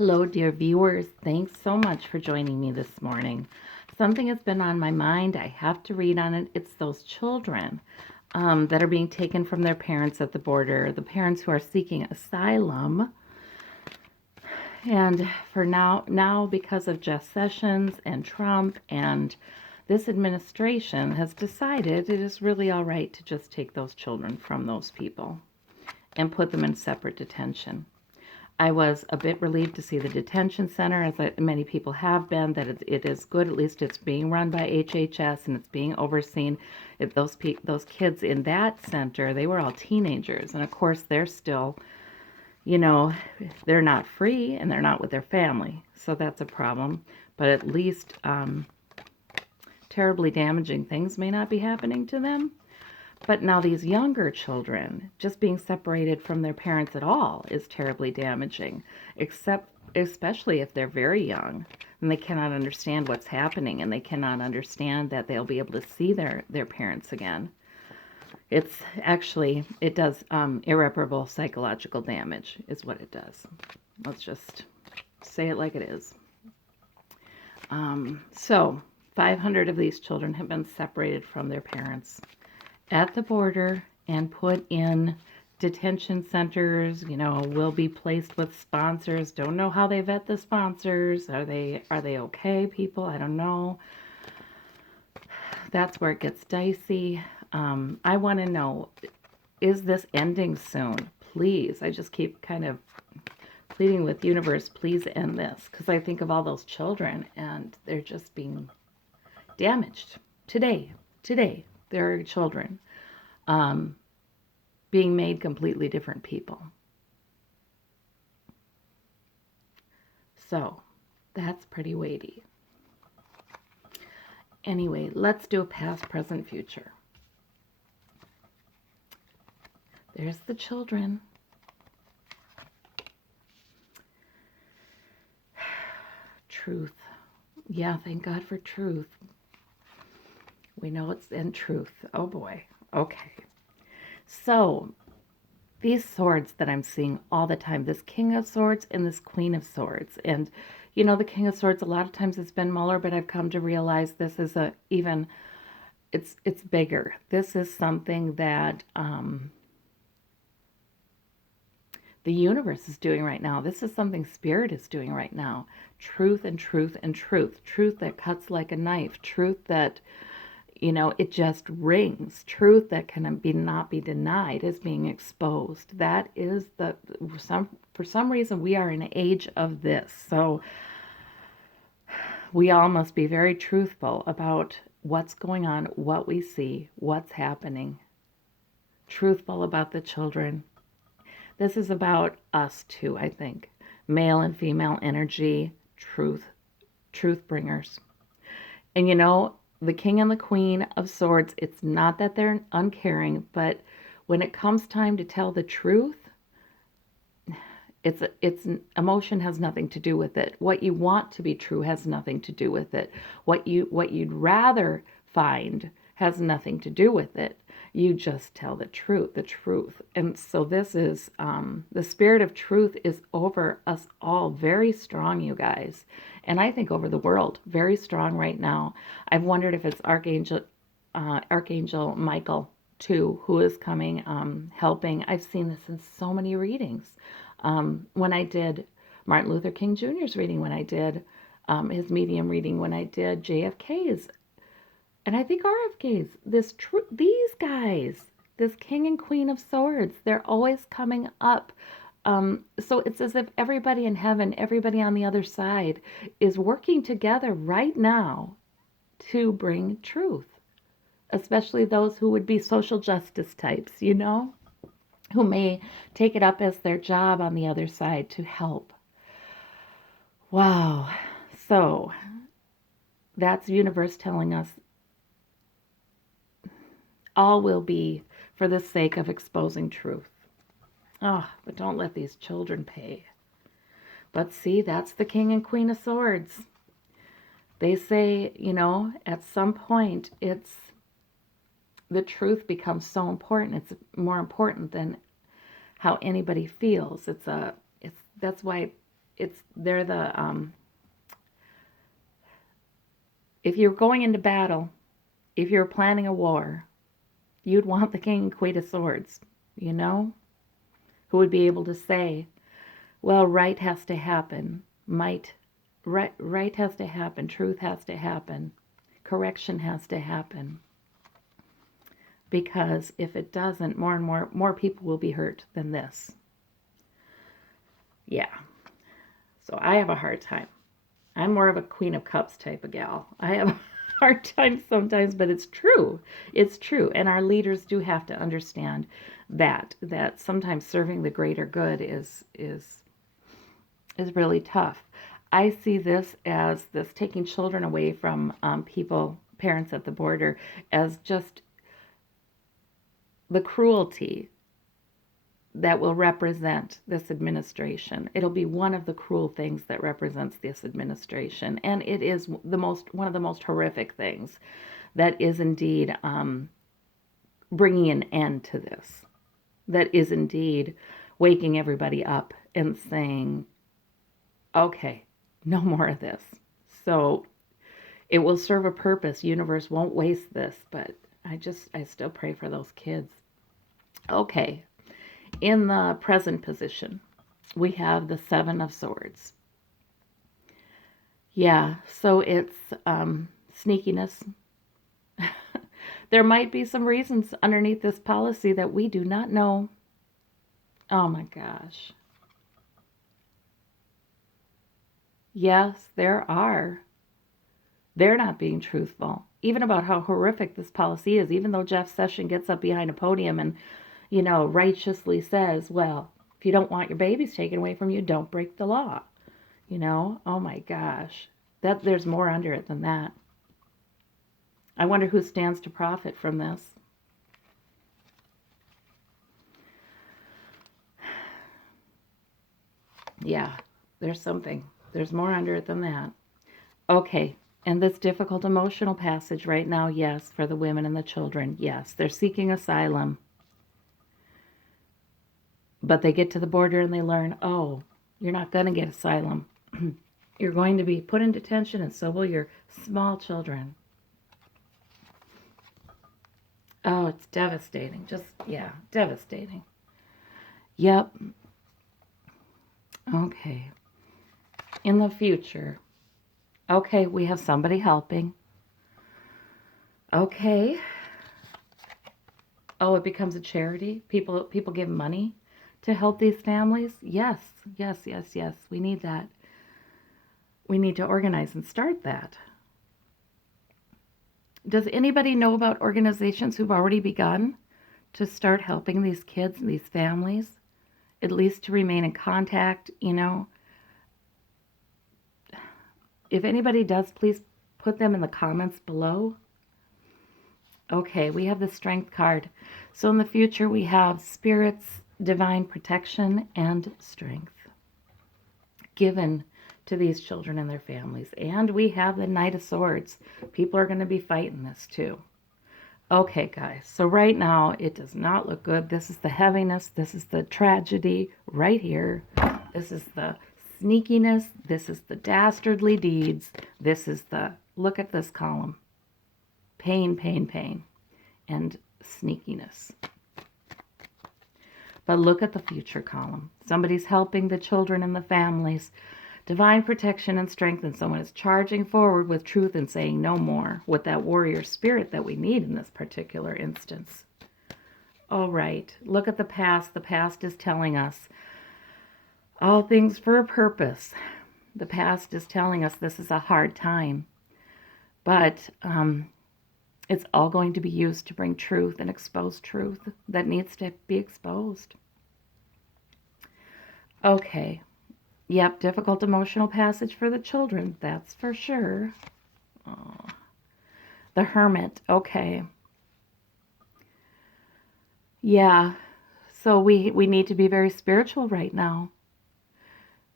Hello, dear viewers. Thanks so much for joining me this morning. Something has been on my mind. I have to read on it. It's those children that are being taken from their parents at the border, the parents who are seeking asylum. And for now, because of Jeff Sessions and Trump and this administration has decided it is really all right to just take those children from those people and put them in separate detention. I was a bit relieved to see the detention center, as many people have been, that it is good. At least it's being run by HHS and it's being overseen. Those kids in that center, they were all teenagers. And of course, they're still, they're not free and they're not with their family. So that's a problem. But at least terribly damaging things may not be happening to them. But now these younger children, just being separated from their parents at all is terribly damaging, especially if they're very young and they cannot understand what's happening and they cannot understand that they'll be able to see their parents again. It does irreparable psychological damage is what it does. Let's just say it like it is. So 500 of these children have been separated from their parents at the border and put in detention centers, will be placed with sponsors. Don't know how they vet the sponsors. Are they okay people? I don't know. That's where it gets dicey. I want to know, is this ending soon? Please. I just keep kind of pleading with universe, please end this, because I think of all those children and they're just being damaged today. There are children being made completely different people. So that's pretty weighty. Anyway, let's do a past, present, future. There's the children. Truth. Yeah, thank God for truth. We know it's in truth. Oh boy. Okay. So, these swords that I'm seeing all the time, this King of Swords and this Queen of Swords. And, the King of Swords, a lot of times it's been Mueller, but I've come to realize this is it's bigger. This is something that the universe is doing right now. This is something Spirit is doing right now. Truth and truth and truth. Truth that cuts like a knife. Truth that it just rings. Truth that can not be denied is being exposed. That is for some reason we are in an age of this. So we all must be very truthful about what's going on, what we see, what's happening. Truthful about the children. This is about us too, I think. Male and female energy, truth bringers. And the King and the Queen of Swords, it's not that they're uncaring, but when it comes time to tell the truth, it's emotion has nothing to do with it. What you want to be true has nothing to do with it. What you'd rather find has nothing to do with it. You just tell the truth. And so this is, the spirit of truth is over us all, very strong, you guys. And I think over the world, very strong right now. I've wondered if it's Archangel Michael, too, who is coming, helping. I've seen this in so many readings. When I did Martin Luther King Jr.'s reading, when I did his medium reading, when I did JFK's, and I think RFK's, these guys, this King and Queen of Swords, they're always coming up. So it's as if everybody in heaven, everybody on the other side is working together right now to bring truth, especially those who would be social justice types, who may take it up as their job on the other side to help. Wow. So that's the universe telling us all will be for the sake of exposing truth. Oh, but don't let these children pay. But see, that's the King and Queen of Swords. They say, at some point, the truth becomes so important. It's more important than how anybody feels. That's why they're the if you're going into battle, if you're planning a war, you'd want the king and queen of swords, you know, who would be able to say, well, right has to happen, right has to happen, truth has to happen, correction has to happen, because if it doesn't, more and more people will be hurt than this. Yeah. So I have a hard time. I'm more of a Queen of Cups type of gal. I have a hard time sometimes, but it's true. It's true. And our leaders do have to understand that sometimes serving the greater good is really tough. I see this as this taking children away from parents at the border, as just the cruelty that will represent this administration. It'll be one of the cruel things that represents this administration, and it is one of the most horrific things that is indeed bringing an end to this. That is indeed waking everybody up and saying, okay, no more of this. So it will serve a purpose. Universe won't waste this, but I still pray for those kids. Okay. In the present position, we have the Seven of Swords. Yeah, so it's sneakiness. There might be some reasons underneath this policy that we do not know. Oh my gosh. Yes, there are. They're not being truthful, even about how horrific this policy is, even though Jeff Sessions gets up behind a podium and righteously says, well, if you don't want your babies taken away from you, don't break the law. Oh my gosh. There's more under it than that. I wonder who stands to profit from this. Yeah, there's something. There's more under it than that. Okay, and this difficult emotional passage right now, yes, for the women and the children, yes, they're seeking asylum. But they get to the border and they learn, oh, you're not going to get asylum. You're going to be put in detention, and so will your small children. Oh, it's devastating. Just, yeah, devastating. Yep. Okay. In the future. Okay, we have somebody helping. Okay. Oh, it becomes a charity? People give money to help these families? Yes. We need that. We need to organize and start that. Does anybody know about organizations who've already begun to start helping these kids and these families? At least to remain in contact, If anybody does, please put them in the comments below. Okay, we have the Strength card. So in the future, we have Spirit's divine protection and strength given to these children and their families. And we have the Knight of Swords. People are going to be fighting this too. Okay, guys, so right now it does not look good. This is the heaviness. This is the tragedy right here. This is the sneakiness. This is the dastardly deeds. This is the, look at this column. Pain, and sneakiness. But look at the future column. Somebody's helping the children and the families. Divine protection and strength, and someone is charging forward with truth and saying no more, with that warrior spirit that we need in this particular instance. All right, look at the past. The past is telling us all things for a purpose. The past is telling us this is a hard time, but it's all going to be used to bring truth and expose truth that needs to be exposed. Okay. Yep, difficult emotional passage for the children, that's for sure. Oh. The Hermit, okay. Yeah, so we need to be very spiritual right now.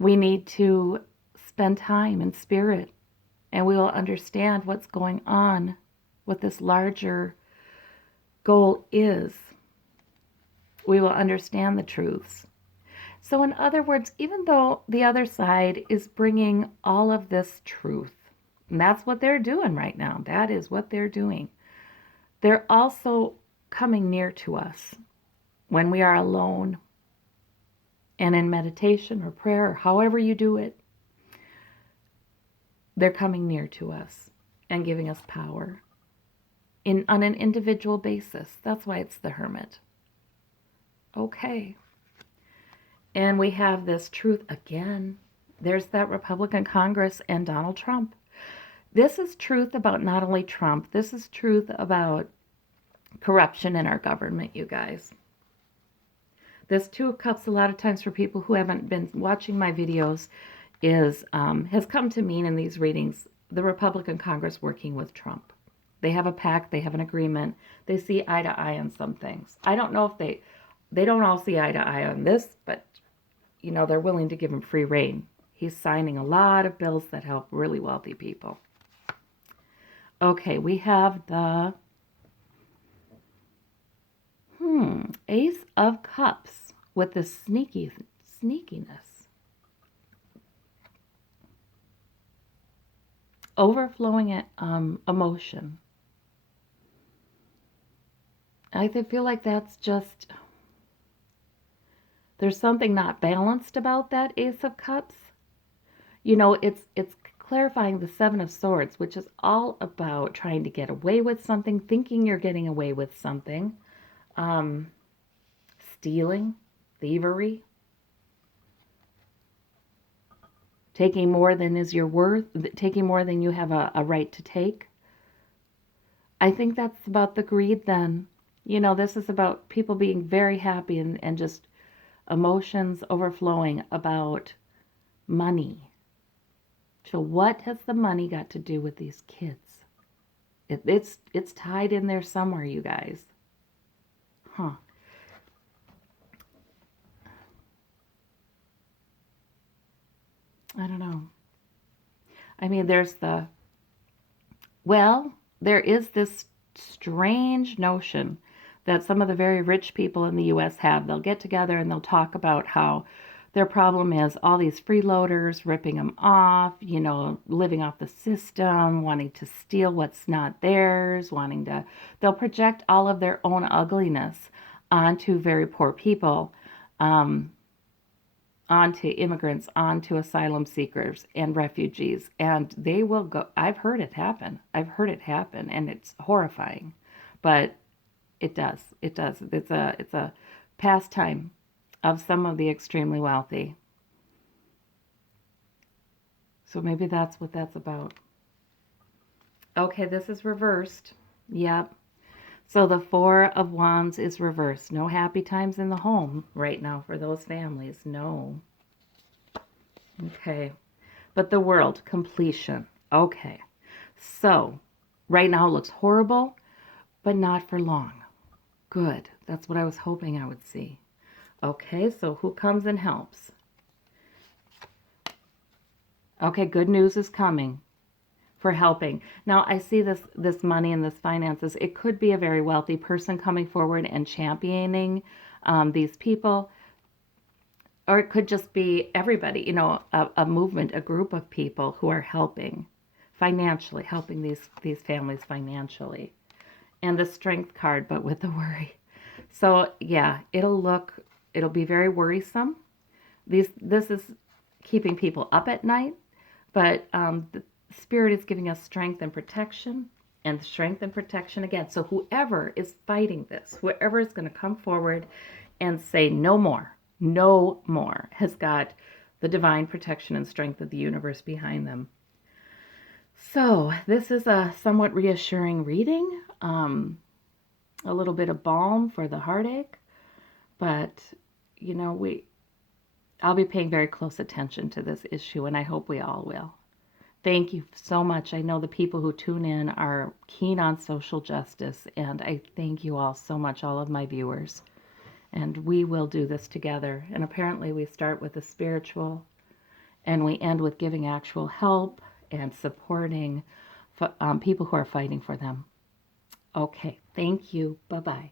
We need to spend time in spirit, and we will understand what's going on, what this larger goal is. We will understand the truths. So, in other words, even though the other side is bringing all of this truth, and that's what they're doing right now, that is what they're doing, they're also coming near to us when we are alone and in meditation or prayer, or however you do it. They're coming near to us and giving us power on an individual basis. That's why it's the Hermit. Okay. And we have this truth again. There's that Republican Congress and Donald Trump. This is truth about not only Trump, this is truth about corruption in our government, you guys. This Two of Cups, a lot of times for people who haven't been watching my videos, has come to mean in these readings the Republican Congress working with Trump. They have a pact, they have an agreement, they see eye to eye on some things. I don't know if they don't all see eye to eye on this, but they're willing to give him free rein. He's signing a lot of bills that help really wealthy people. Okay, we have the Ace of Cups with the sneakiness. Overflowing emotion. I feel like that's just, there's something not balanced about that Ace of Cups. It's clarifying the Seven of Swords, which is all about trying to get away with something, thinking you're getting away with something, stealing, thievery, taking more than is your worth, taking more than you have a right to take. I think that's about the greed then. This is about people being very happy and just emotions overflowing about money. So what has the money got to do with these kids? It's tied in there somewhere, you guys. Huh. I don't know. I mean, there is this strange notion that some of the very rich people in the U.S. have. They'll get together and they'll talk about how their problem is all these freeloaders ripping them off, living off the system, wanting to steal what's not theirs, they'll project all of their own ugliness onto very poor people, onto immigrants, onto asylum seekers and refugees. And they will go, I've heard it happen, and it's horrifying. But it does. It's a pastime of some of the extremely wealthy. So maybe that's what that's about. Okay, this is reversed. Yep. So the Four of Wands is reversed. No happy times in the home right now for those families. No. Okay. But the World, completion. Okay. So right now it looks horrible, but not for long. Good. That's what I was hoping I would see. Okay, so who comes and helps? Okay, good news is coming for helping. Now, I see this money and this finances. It could be a very wealthy person coming forward and championing these people. Or it could just be everybody, a movement, a group of people who are helping financially, helping these families financially. And the Strength card, but with the worry. So, yeah, it'll be very worrisome. This is keeping people up at night, but the Spirit is giving us strength and protection, and strength and protection again. So whoever is fighting this, whoever is going to come forward and say no more, has got the divine protection and strength of the universe behind them. So this is a somewhat reassuring reading, a little bit of balm for the heartache, but I'll be paying very close attention to this issue, and I hope we all will. Thank you so much. I know the people who tune in are keen on social justice, and I thank you all so much, all of my viewers. And we will do this together. And apparently we start with the spiritual, and we end with giving actual help and supporting people who are fighting for them. Okay, thank you. Bye-bye.